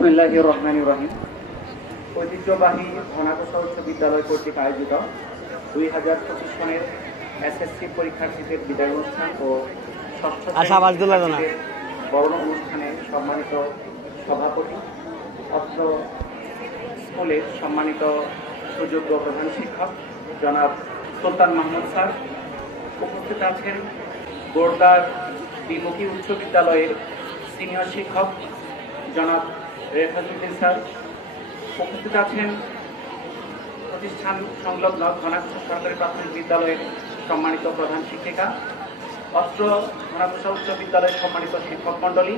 বিসমিল্লাহির রহমানির রহিম। ঐতিহ্যবাহী ধনাকোষা উচ্চ বিদ্যালয় কর্তৃক আয়োজিত 2025 সনের এসএসসি পরীক্ষার্থীদের বিদায় অনুষ্ঠান ও ষষ্ঠ শ্রেণীর বরণ অনুষ্ঠানে সম্মানিত সভাপতি, অত্র স্কুলের সম্মানিত সুযোগ্য প্রধান শিক্ষক জনাব সুলতান মাহমুদ স্যার, উপস্থিত আছেন বোর্দার বিমুখী উচ্চ বিদ্যালয়ের সিনিয়র শিক্ষক জনাব রেফাজউদ্দিন স্যার, উপস্থিত আছেন প্রতিষ্ঠান সংলগ্ন ধনাকোষা সরকারি প্রাথমিক বিদ্যালয়ের সম্মানিত প্রধান শিক্ষিকা, অত্র ধনাকোষা উচ্চ বিদ্যালয়ের সম্মানিত শিক্ষক মণ্ডলী,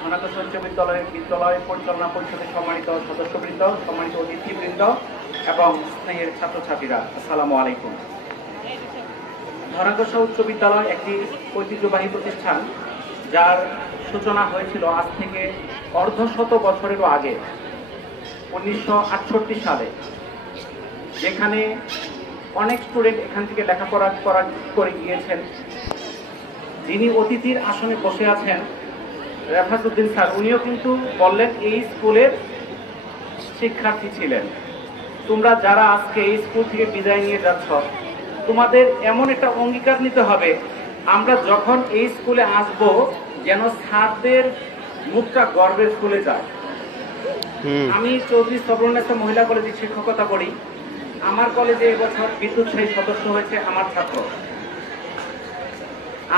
ধনাকোষা উচ্চ বিদ্যালয়ের বিদ্যালয় পরিচালনা পরিষদের সম্মানিত সদস্যবৃন্দ, সম্মানিত অতিথিবৃন্দ এবং স্নেহের ছাত্রছাত্রীরা, আসসালামু আলাইকুম। ধনাকোষা উচ্চ বিদ্যালয় একটি ঐতিহ্যবাহী প্রতিষ্ঠান, যার সূচনা হয়েছিল আজ থেকে অর্ধশত বছরেরও আগে 1968 সালে, যেখানে অনেক স্টুডেন্ট এখান থেকে লেখাপড়া করে গিয়েছেন। যিনি অতিথির আসনে বসে আছেন রেফাজউদ্দিন স্যার, উনিও কিন্তু বললেন এই স্কুলের শিক্ষার্থী ছিলেন। তোমরা যারা আজকে এই স্কুল থেকে বিদায় নিয়ে যাচ্ছ, তোমাদের এমন একটা অঙ্গীকার নিতে হবে, আমরা যখন এই স্কুলে আসব যেন স্যারদের মুখটা গর্বে ফুলে যায়। আমি চৌধুরী সবরুন্নেসা মহিলা কলেজে শিক্ষকতা করি। আমার কলেজে এবছর বিদ্যুৎসাহী সদস্য হয়েছে আমার ছাত্র।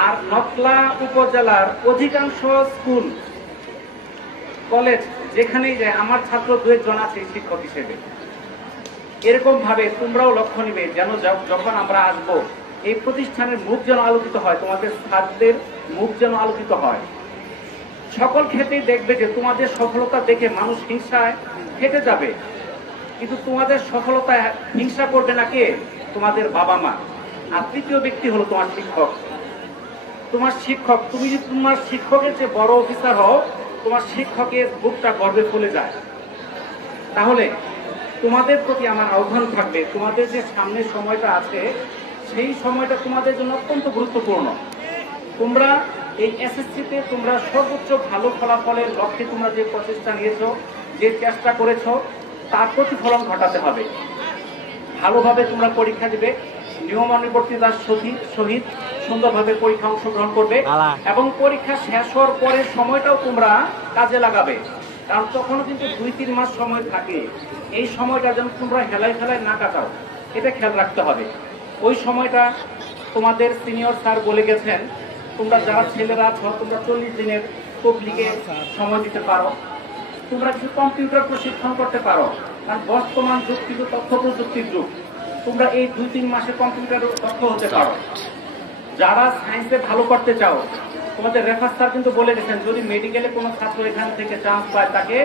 আর নকলা উপজেলার অধিকাংশ স্কুল কলেজ যেখানেই যায় আমার ছাত্র 2 জন আছে শিক্ষক হিসেবে। এরকম ভাবে তোমরাও লক্ষ্য নিবে যেন যখন আমরা আসবো এই প্রতিষ্ঠানের মুখ যেন আলোকিত হয়, তোমাদের ছাত্রদের মুখ যেন আলোকিত হয়। সকল ক্ষেত্রেই দেখবে যে তোমাদের সফলতা দেখে মানুষ হিংসায় ফেটে যাবে, কিন্তু তোমাদের সফলতায় হিংসা করবে না কে? তোমাদের বাবা মা। আর তৃতীয় ব্যক্তি হলো তোমার শিক্ষক। তোমার শিক্ষক, তুমি যদি তোমার শিক্ষকের যে বড় অফিসার হও, তোমার শিক্ষকের বুকটা গর্বে ফুলে যায়। তাহলে তোমাদের প্রতি আমার আহ্বান থাকবে, তোমাদের যে সামনের সময়টা আছে সেই সময়টা তোমাদের জন্য অত্যন্ত গুরুত্বপূর্ণ। তোমরা এই এসএসসিতে তোমরা সর্বোচ্চ ভালো ফলাফলের লক্ষ্যে তোমরা যে প্রচেষ্টা নিয়েছ, যে চেষ্টা করেছ, তার প্রতিফলন ঘটাতে হবে। ভালোভাবে তোমরা পরীক্ষা দিবে, নিয়মানুবর্তিতার সহিত সুন্দরভাবে পরীক্ষা অংশগ্রহণ করবে এবং পরীক্ষা শেষ হওয়ার পরের সময়টাও তোমরা কাজে লাগাবে। কারণ তখনও কিন্তু 2-3 মাস সময় থাকে। এই সময়টা যেন তোমরা হেলায় ফেলায় না কাটাও, এটা খেয়াল রাখতে হবে। ওই সময়টা তোমাদের সিনিয়র স্যার বলে গেছেন, তোমরা যারা ছেলেরা আছো তোমরা 40 দিনের পাবলিকে সময় দিতে পারো, তোমরা কিছু কম্পিউটার প্রশিক্ষণ করতে পারো। কারণ বর্তমান যুগ কিন্তু তথ্য প্রযুক্তির যুগ। তোমরা এই 2-3 মাসে কম্পিউটার দক্ষ হতে পারো। যারা সায়েন্সে ভালো করতে চাও, তোমাদের রেফার স্যার কিন্তু বলে গেছেন, যদি মেডিকেলে কোনো ছাত্র এখান থেকে চান্স পায় তাকে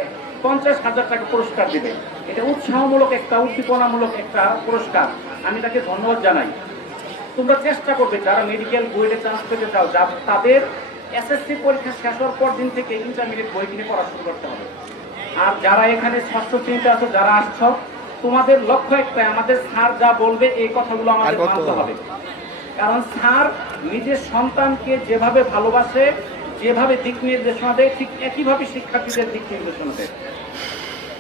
50,000 টাকা পুরস্কার দিবে। এটা উৎসাহমূলক একটা, উদ্দীপনামূলক একটা পুরস্কার। আমি তাকে ধন্যবাদ জানাই। তোমরা চেষ্টা করবে যারা মেডিকেল বইয়ে চান্স পেতে চাও, তাদের এসএসসি পরীক্ষা শেষ হওয়ার পর দিন থেকে ইন্টারমিডিয়েট বই কিনে পড়া শুরু করতে হবে। আর যারা এখানে ষষ্ঠ শ্রেণীতে আছো, যারা আসছো, তোমাদের লক্ষ্য একটাই, আমাদের স্যার যা বলবে এই কথাগুলো আমাদের মানতে হবে। কারণ স্যার নিজের সন্তানকে যেভাবে ভালোবাসে, যেভাবে দিক নির্দেশনা দেয়, ঠিক একইভাবে শিক্ষার্থীদের দিক নির্দেশনা দেয়।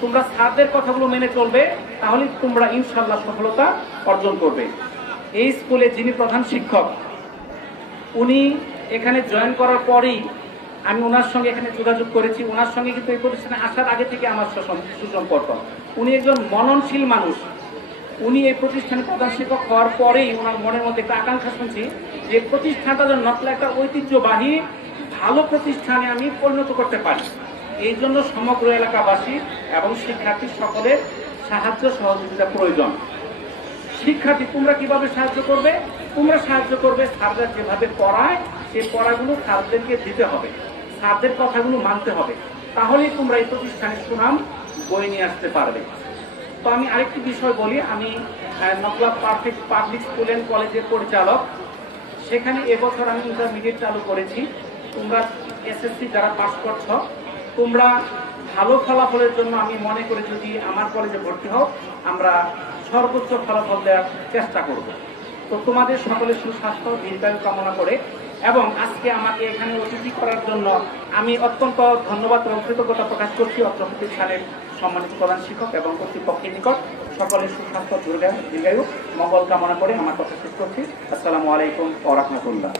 তোমরা স্যারদের কথাগুলো মেনে চলবে, তাহলে তোমরা ইনশাল্লাহ সফলতা অর্জন করবে। এই স্কুলে যিনি প্রধান শিক্ষক, উনি এখানে জয়েন করার পরেই আমি ওনার সঙ্গে এখানে যোগাযোগ করেছি। ওনার সঙ্গে কিন্তু এই প্রতিষ্ঠানে আসার আগে থেকে আমার সুসম্পর্ক। উনি একজন মননশীল মানুষ। উনি এই প্রতিষ্ঠানে প্রধান শিক্ষক হওয়ার পরেই ওনার মনের মধ্যে একটা আকাঙ্ক্ষা শুনছি যে প্রতিষ্ঠানটা যেন নকলা একটা ঐতিহ্যবাহী ভালো প্রতিষ্ঠানে আমি পরিণত করতে পারি। এই জন্য সমগ্র এলাকাবাসী এবং শিক্ষার্থী সকলের সাহায্য সহযোগিতা প্রয়োজন। শিক্ষার্থী তোমরা কিভাবে সাহায্য করবে? তোমরা সাহায্য করবে স্যাররা যেভাবে পড়ায় সেই পড়াগুলো স্যারদেরকে দিতে হবে, স্যারদের কথাগুলো মানতে হবে। তাহলেই তোমরা এই প্রতিষ্ঠানের সুনাম বয়ে নিয়ে আসতে পারবে। তো আমি আরেকটি বিষয় বলি, আমি নকলা পাবলিক স্কুল অ্যান্ড কলেজের পরিচালক। সেখানে এবছর আমি ইন্টারমিডিয়েট চালু করেছি। তোমরা এসএসসি যারা পাস করছ, তোমরা ভালো ফলাফলের জন্য আমি মনে করি যদি আমার কলেজে ভর্তি হও, আমরা সর্বোচ্চ ফলাফল দেওয়ার চেষ্টা করব। তো তোমাদের সকলের সুস্বাস্থ্য দীর্ঘায়ু কামনা করে এবং আজকে আমাকে এখানে অতিথি করার জন্য আমি অত্যন্ত ধন্যবাদ এবং কৃতজ্ঞতা প্রকাশ করছি অত্র প্রতিষ্ঠানের সম্মানিত প্রধান শিক্ষক এবং কর্তৃপক্ষের নিকট। সকলের সুস্বাস্থ্য দীর্ঘায়ু মঙ্গল কামনা করে আমার কথা শেষ করছি। আসসালামু আলাইকুম ওয়া রাহমাতুল্লাহ।